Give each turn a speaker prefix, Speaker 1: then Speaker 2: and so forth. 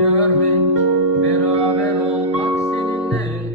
Speaker 1: Gör beraber olmak seninle.